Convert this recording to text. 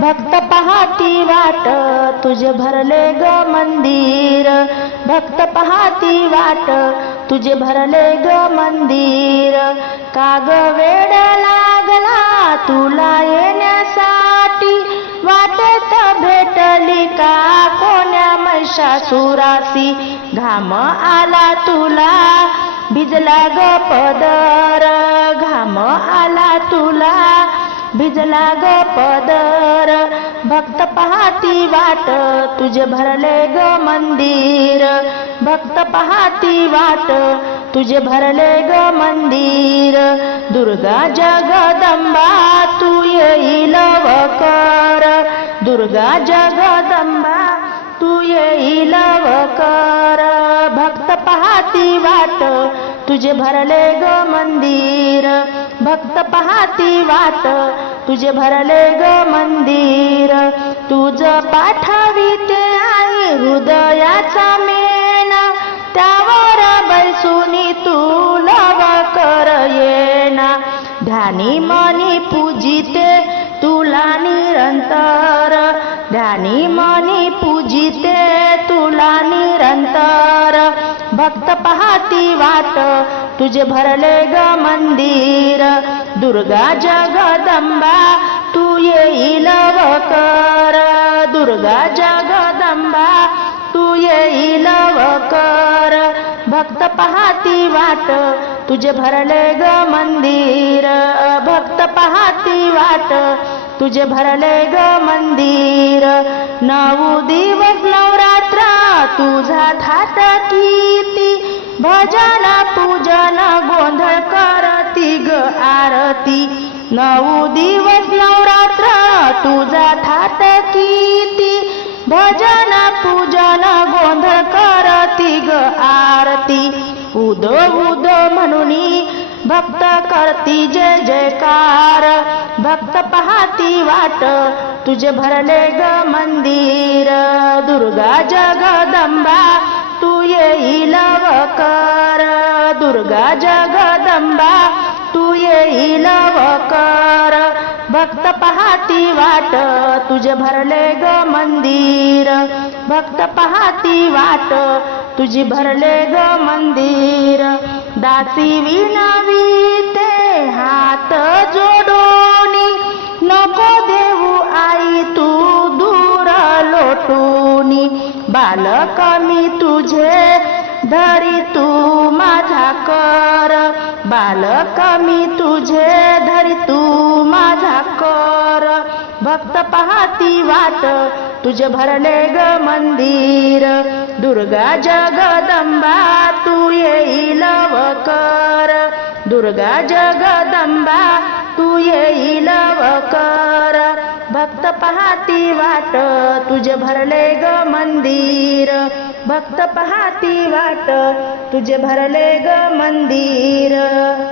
भक्त पहाती वाट तुझे भरले ग मंदिर. भक्त पहाती वाट तुझे भरले ग मंदिर. काग वेड लागला तुला येण्यासाठी? वाटेत भेटली का कोण्या महिषासुरासी? घाम आला तुला भिजला ग पदर. भिजला ग पदर. भक्त पहाती वाट तुझे भरले ग मंदिर. भक्त पहाती वाट तुझे भरले ग मंदिर. दुर्गा जगदंबा तू येईल कर दुर्गा जगदंबा तू येईल कर भक्त पहाती वाट तुझे भरले ग मंदिर. भक्त पहाती वाट तुझे भरले ग मंदिर. तुझ पाठविते आई हृदयाचा मेन. त्यावर बैसुनी तू लव कर येना ध्यानी मनी पूजिते तुला निरंतर. ध्यानी मनी पूजिते तुला निरंतर. भक्त पहाती वाट तुझे भरले ग मंदिर दुर्गा जगदंबा तू येईल कर दुर्गा जगदंबा तू येईल कर भक्त पहाती वाट तुझे भरले ग मंदिर. भक्त पहाती वाट तुझे भरले ग मंदिर. नऊ दिवस नवरात्र तुझा थाट किती भजन पूजन गोंधळ करती ग आरती. नऊ दिवस नवरात्र तुझा थाट किती? भजन पूजन गोंधळ करती ग आरती. उदो उदो म्हणून भक्त करती जय जयकार भक्त पहाती वाट तुझे भरले ग मंदिर. दुर्गा जगदंबा दुर्गा जगदंबा तू येईल कर भक्त पहाती वाट तुझे भरले ग मंदिर. भक्त पहाती वाट तुझी भरले ग मंदिर. दासी विनवीते हात जोडोनी नको देऊ आई तू दूर लोटूनी. बालक मी तुझे धरी तू माझा कर. बालक मी तुझे धरी तू माझा कर. भक्त पहाती वाट तुझे भरले ग मंदिर. दुर्गा जगदंबा तू येईल कर. दुर्गा जगदंबा तू येईल कर. भक्त पहाती वाट तुझे भरले ग मंदिर. भक्त पहाती वाट तुझे भरले ग मंदिर.